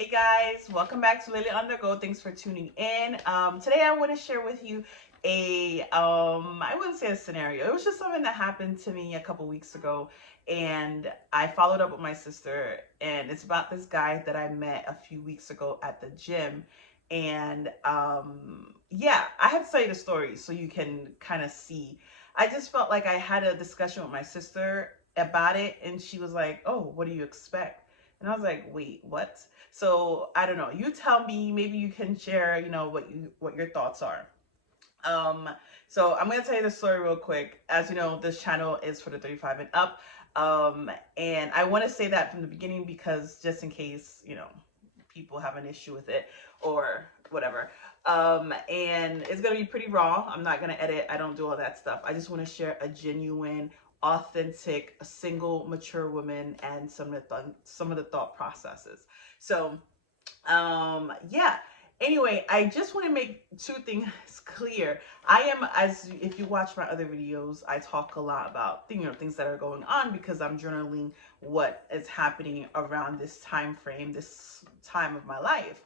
Hey guys, welcome back to Lily on the Go. Thanks for tuning in. Today I want to share with you I wouldn't say a scenario. It was just something that happened to me a couple weeks ago, and I followed up with my sister, and it's about this guy that I met a few weeks ago at the gym. And yeah, I had to tell you the story so you can kind of see. I just felt like I had a discussion with my sister about it, and she was like, "Oh, what do you expect?" And I was like, "Wait, what?" So I don't know. You tell me. Maybe you can share, what your thoughts are. Um, so I'm gonna tell you the story real quick. As you know, this channel is for the 35 and up. And I want to say that from the beginning because just in case people have an issue with it or whatever. And it's gonna be pretty raw. I'm not gonna edit. I don't do all that stuff. I just want to share a genuine, authentic, a single, mature woman and some of the thought processes. So yeah, anyway, I just want to make two things clear. I am, as if you watch my other videos, I talk a lot about things that are going on because I'm journaling what is happening around this time frame, this time of my life.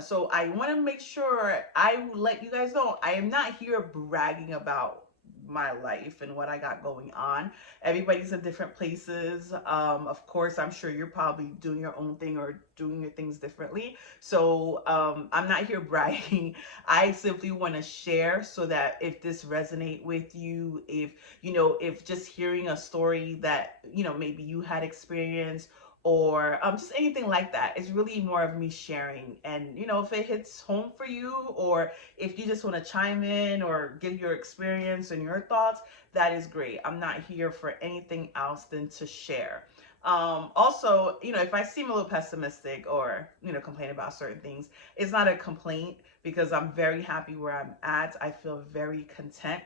So I want to make sure I let you guys know I am not here bragging about my life and what I got going on. Everybody's in different places. Of course, I'm sure you're probably doing your own thing or doing your things differently. So I'm not here bragging. I simply want to share so that if this resonate with you, if just hearing a story that maybe you had experienced or just anything like that. It's really more of me sharing. And if it hits home for you, or if you just want to chime in or give your experience and your thoughts, that is great. I'm not here for anything else than to share. Also, if I seem a little pessimistic or complain about certain things, it's not a complaint because I'm very happy where I'm at. I feel very content.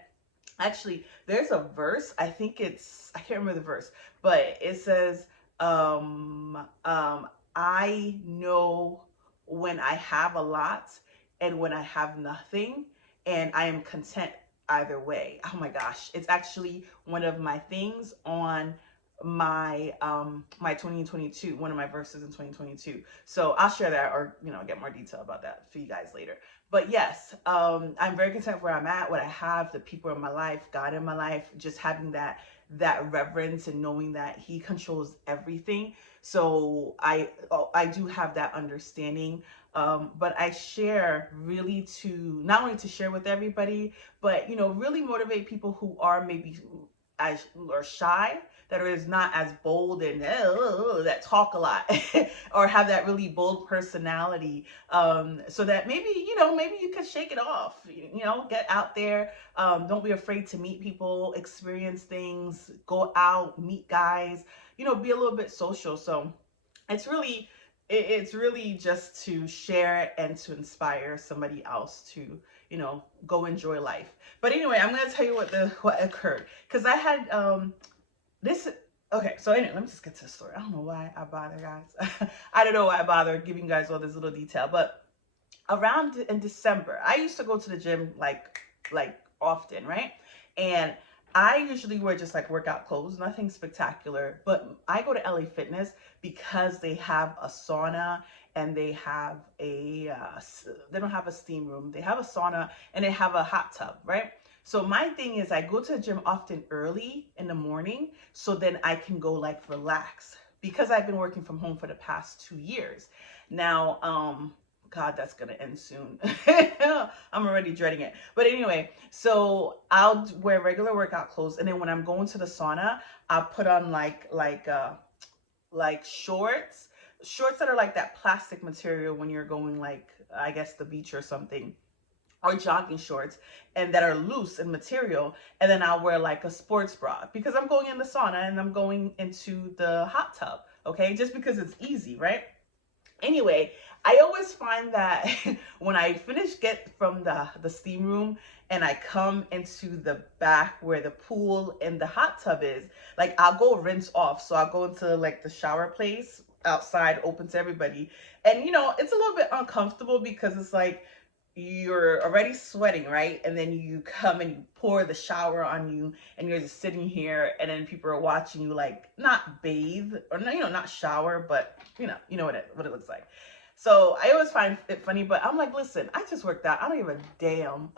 Actually, there's a verse. I can't remember the verse, but it says, I know when I have a lot and when I have nothing, and I am content either way. Oh my gosh, it's actually one of my things on my 2022, one of my verses in 2022. So I'll share that, or get more detail about that for you guys later. But yes, I'm very content where I'm at, what I have, the people in my life, God in my life, just having that reverence and knowing that He controls everything. So I do have that understanding. But I share really to not only to share with everybody, but really motivate people who are maybe as or shy, that is not as bold and that talk a lot or have that really bold personality, so that maybe you could shake it off, get out there. Don't be afraid to meet people, experience things, go out, meet guys, be a little bit social. So it's really it's really just to share and to inspire somebody else to go enjoy life. But anyway, I'm going to tell you what occurred, because I had this. Okay, so anyway, let me just get to the story. I don't know why I bother, guys. I don't know why I bother giving you guys all this little detail, but around in December, I used to go to the gym like often, right? And I usually wear just like workout clothes, nothing spectacular, but I go to LA Fitness because they have a sauna, and they have they don't have a steam room. They have a sauna and they have a hot tub, right? So my thing is I go to the gym often early in the morning so then I can go like relax, because I've been working from home for the past 2 years. Now, God, that's gonna end soon. I'm already dreading it. But anyway, so I'll wear regular workout clothes, and then when I'm going to the sauna, I'll put on like shorts that are like that plastic material when you're going, like, I guess the beach or something, or jogging shorts, and that are loose in material. And then I'll wear like a sports bra because I'm going in the sauna and I'm going into the hot tub. Okay, just because it's easy, right? Anyway, I always find that when I get from the steam room and I come into the back where the pool and the hot tub is, like, I'll go rinse off. So I'll go into like the shower place outside, open to everybody. And it's a little bit uncomfortable because it's like you're already sweating, right? And then you come and you pour the shower on you, and you're just sitting here, and then people are watching you, like, not bathe or not shower, but you know what it looks like. So I always find it funny, but I'm like, listen, I just worked out. I don't give a damn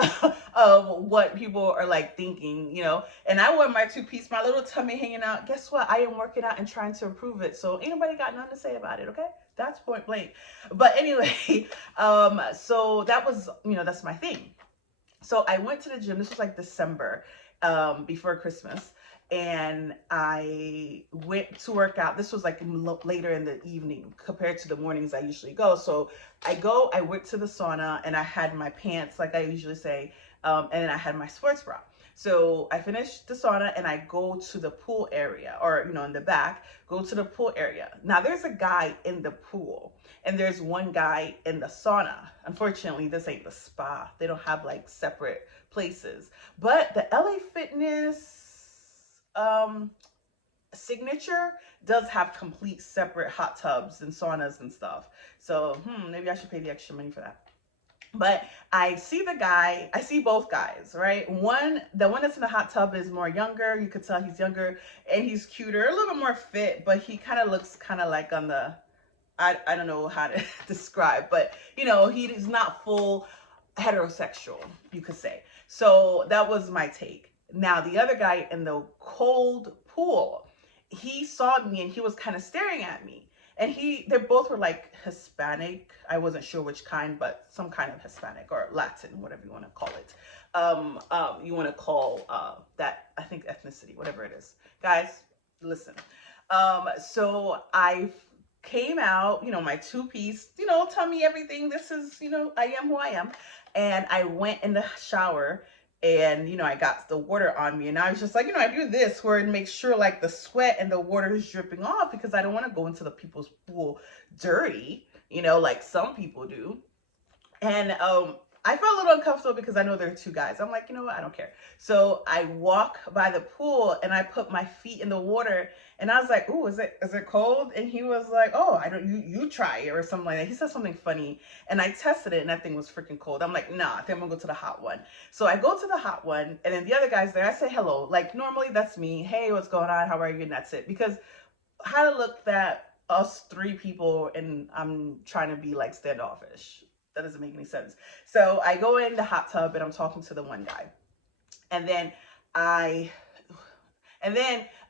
of what people are like thinking, you know. And I wore my two-piece, my little tummy hanging out. Guess what? I am working out and trying to improve it. So ain't nobody got nothing to say about it, okay? That's point blank. But anyway, so that was, you know, that's my thing. So I went to the gym. This was like December, before Christmas, and I went to work out. This was like later in the evening compared to the mornings I usually go. So I went to the sauna, and I had my pants, like I usually say, and then I had my sports bra. So I finished the sauna and I go to the pool area, or, you know, in the back, go to the pool area. Now there's a guy in the pool and there's one guy in the sauna. Unfortunately, this ain't the spa. They don't have like separate places. But the LA Fitness signature does have complete separate hot tubs and saunas and stuff. So maybe I should pay the extra money for that. But I see the guy, I see both guys, right? The one that's in the hot tub is more younger. You could tell he's younger and he's cuter, a little bit more fit, but he kind of looks kind of like on the, I don't know how to describe, but you know, he is not full heterosexual, you could say. So that was my take. Now, the other guy in the cold pool, he saw me and he was kind of staring at me. And they both were like Hispanic. I wasn't sure which kind, but some kind of Hispanic or Latin, whatever you want to call it. You want to call that, I think, ethnicity, whatever it is. Guys, listen. So I came out, you know, my two-piece, you know, tell me everything. This is, you know, I am who I am. And I went in the shower and, you know, I got the water on me and I was just like, you know, I do this where it makes sure like the sweat and the water is dripping off because I don't want to go into the people's pool dirty, you know, like some people do. And I felt a little uncomfortable because I know there are two guys. I'm like, you know what? I don't care. So I walk by the pool and I put my feet in the water and I was like, "Ooh, is it cold?" And he was like, "Oh, I don't. You try it or something like that." He said something funny, and I tested it, and that thing was freaking cold. I'm like, "Nah, I think I'm gonna go to the hot one." So I go to the hot one, and then the other guy's there. I say hello, like normally that's me. Hey, what's going on? How are you? And that's it. Because how to look that us three people and I'm trying to be like standoffish. That doesn't make any sense. So I go in the hot tub and I'm talking to the one guy. And then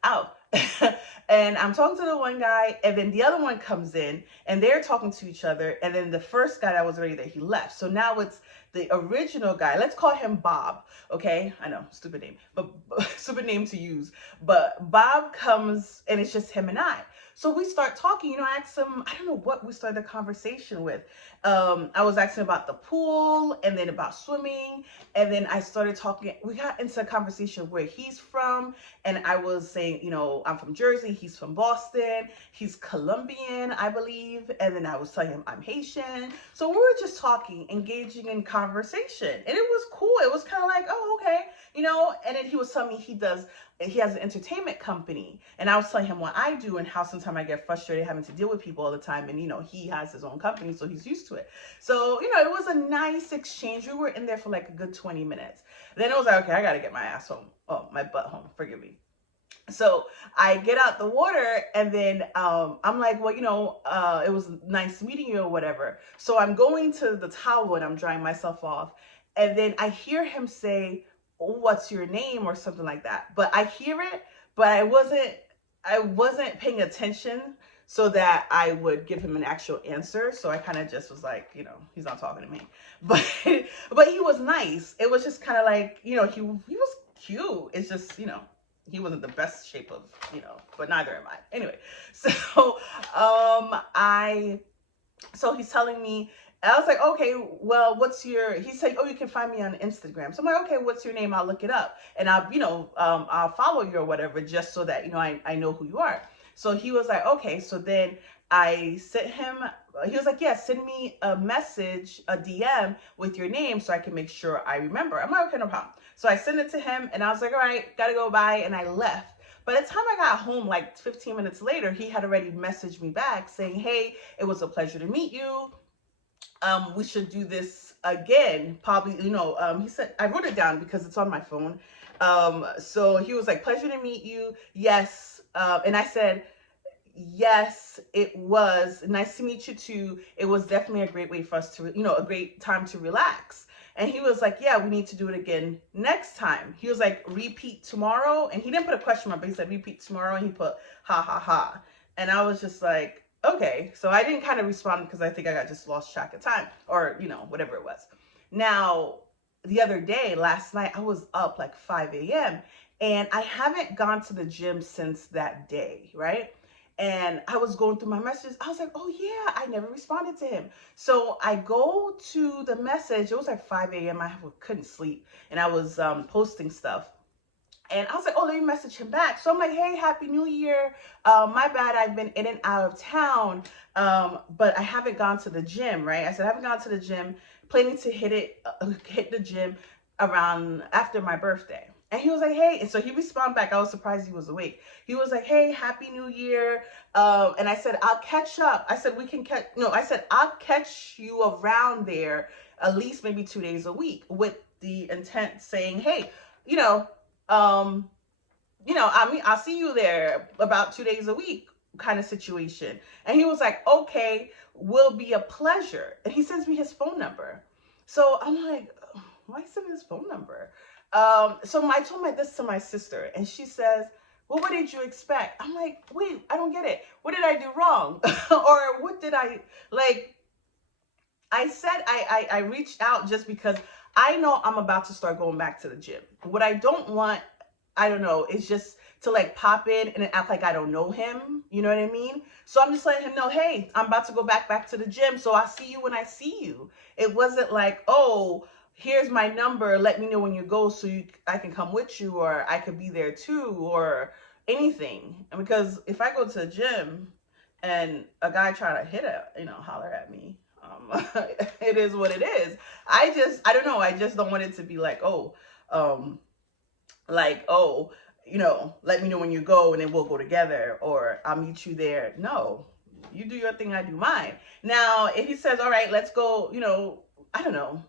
out. And I'm talking to the one guy, and then the other one comes in, and they're talking to each other. And then the first guy that was already there, he left. So now it's the original guy. Let's call him Bob. Okay, I know, stupid name, but stupid name to use. But Bob comes, and it's just him and I. So we start talking. You know, I asked him, I don't know what we started the conversation with. I was asking about the pool, and then about swimming, and then I started talking. We got into a conversation where he's from, and I was saying, you know, I'm from Jersey, he's from Boston, he's Colombian, I believe, and then I was telling him I'm Haitian. So we were just talking, engaging in conversation, and it was cool. It was kind of like, oh, okay, you know. And then he was telling me he has an entertainment company, and I was telling him what I do and how sometimes I get frustrated having to deal with people all the time, and you know, he has his own company, so he's used to it. So, you know, it was a nice exchange. We were in there for like a good 20 minutes. Then it was like, okay, I gotta get my ass home. Oh, my butt home, forgive me. So I get out the water, and then I'm like, well, you know, it was nice meeting you or whatever. So I'm going to the towel and I'm drying myself off, and then I hear him say, "What's your name?" or something like that. But I hear it, but I wasn't paying attention so that I would give him an actual answer. So I kind of just was like, you know, he's not talking to me. But but he was nice. It was just kind of like, you know, he was cute. It's just, you know, he wasn't the best shape of, you know, but neither am I. Anyway, so so he's telling me, I was like, okay, well, he's like, oh, you can find me on Instagram. So I'm like, okay, what's your name? I'll look it up. And I'll, you know, I'll follow you or whatever, just so that, you know, I know who you are. So he was like, okay. So then I sent him, he was like, yeah, send me a message, a DM with your name so I can make sure I remember. I'm like, okay, no problem. So I sent it to him and I was like, all right, gotta go bye. And I left. By the time I got home, like 15 minutes later, he had already messaged me back saying, hey, it was a pleasure to meet you. We should do this again. Probably, you know, he said, I wrote it down because it's on my phone. So he was like, pleasure to meet you. Yes. And I said, yes, it was nice to meet you too. It was definitely a great way for us to, a great time to relax. And he was like, yeah, we need to do it again next time. He was like, repeat tomorrow. And he didn't put a question mark, but he said, repeat tomorrow. And he put, ha, ha, ha. And I was just like, okay. So I didn't kind of respond because I think I got just lost track of time or, whatever it was. Now, the other day, last night, I was up like 5 a.m. and I haven't gone to the gym since that day, right? And I was going through my messages. I was like, oh yeah, I never responded to him. So I go to the message. It was like 5 a.m. I couldn't sleep and I was posting stuff. And I was like, oh, let me message him back. So I'm like, hey, Happy New Year. My bad, I've been in and out of town, but I haven't gone to the gym, right? I said, I haven't gone to the gym, planning to hit the gym around after my birthday. And he was like, hey, and so he responded back. I was surprised he was awake. He was like, hey, Happy New Year. And I said, I'll catch up. I said, I said, I'll catch you around there at least maybe 2 days a week with the intent saying, hey, you know, um, I mean, I'll see you there about 2 days a week kind of situation. And he was like, okay, will be a pleasure. And he sends me his phone number. So I'm like, why send me his phone number? So I told this to my sister and she says, well, what did you expect? I'm like, wait, I don't get it. What did I do wrong? Or what did I said I reached out just because I know I'm about to start going back to the gym. What I don't want, I don't know, is just to like pop in and act like I don't know him. You know what I mean? So I'm just letting him know, hey, I'm about to go back to the gym. So I'll see you when I see you. It wasn't like, oh, here's my number. Let me know when you go so I can come with you or I could be there too or anything. And because if I go to the gym and a guy try to holler at me, it is what it is. I don't know. I just don't want it to be like, oh, oh, let me know when you go and then we'll go together or I'll meet you there. No, you do your thing, I do mine. Now, if he says, all right, let's go, I don't know.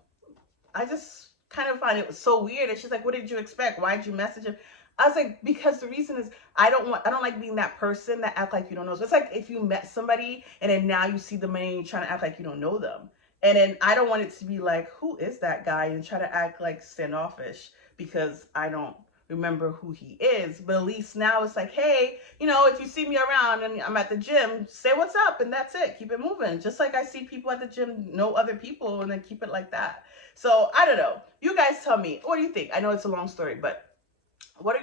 I just kind of find it so weird. And she's like, what did you expect? Why did you message him? I was like, because the reason is I don't like being that person that act like you don't know. So it's like if you met somebody and then now you see them and you're trying to act like you don't know them. And then I don't want it to be like, who is that guy? And try to act like standoffish because I don't remember who he is. But at least now it's like, hey, if you see me around and I'm at the gym, say what's up and that's it. Keep it moving. Just like I see people at the gym know other people and then keep it like that. So I don't know. You guys tell me, what do you think? I know it's a long story, but what are